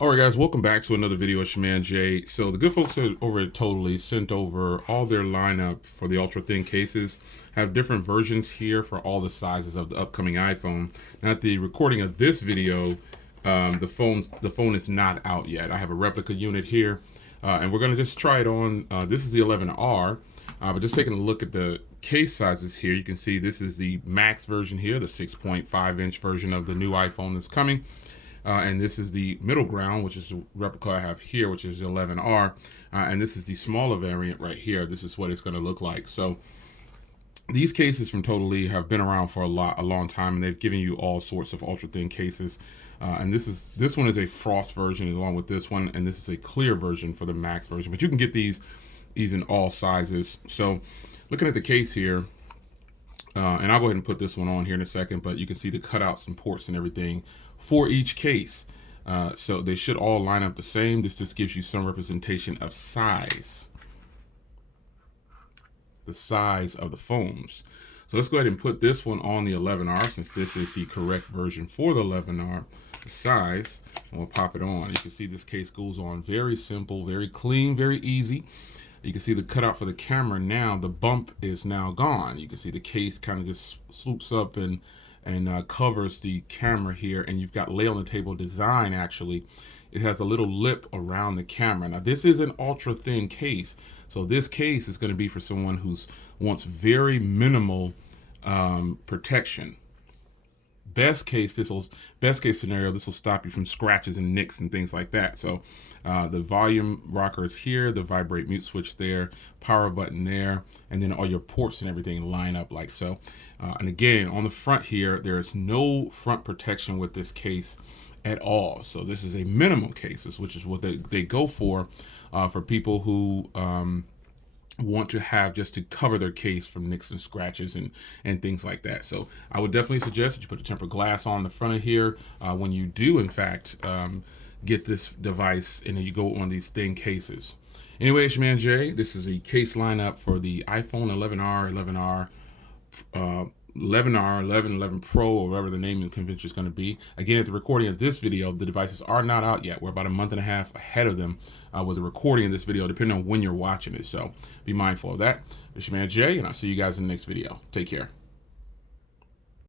All right, guys, welcome back to another video. It's your man Jay. So the good folks over at Totallee sent over all their lineup for the ultra thin cases. Have different versions here for all the sizes of the upcoming iPhone. Now, at the recording of this video, the phone is not out yet. I have a replica unit here, and we're gonna just try it on. This is the 11R, but just taking a look at the case sizes here, you can see this is the max version here, the 6.5-inch version of the new iPhone that's coming. And this is the middle ground, which is the replica I have here, which is the 11R. And this is the smaller variant right here. This is what it's going to look like. So these cases from Totallee have been around for a long time, and they've given you all sorts of ultra thin cases. And this one is a frost version along with this one, and this is a clear version for the max version. But you can get these in all sizes. So looking at the case here, and I'll go ahead and put this one on here in a second, but you can see the cutouts and ports and everything for each case. So they should all line up the same. This just gives you some representation of size, the size of the phones. So let's go ahead and put this one on the 11R, since this is the correct version for the 11R, the size, and we'll pop it on. You can see this case goes on very simple, very clean, very easy. You can see the cutout for the camera now. The bump is now gone. You can see the case kind of just swoops up and covers the camera here, and you've got lay on the table design. Actually, it has a little lip around the camera. Now this is an ultra thin case, so this case is going to be for someone who wants very minimal protection. Best case scenario, this will stop you from scratches and nicks and things like that. So the volume rocker is here, the vibrate mute switch there, power button there, and then all your ports and everything line up like so. And again, on the front here, there is no front protection with this case at all. So this is a minimal case, which is what they go for people who want to have just to cover their case from nicks and scratches and things like that. So I would definitely suggest that you put a tempered glass on the front of here when you do in fact get this device and then you go on these thin cases. Anyway, it's your man Jay. This is the case lineup for the iPhone 11R, 11 Pro, or whatever the name of the convention is going to be. Again, at the recording of this video, the devices are not out yet. We're about a month and a half ahead of them with the recording of this video, depending on when you're watching it. So be mindful of that. It's your man Jay, and I'll see you guys in the next video. Take care.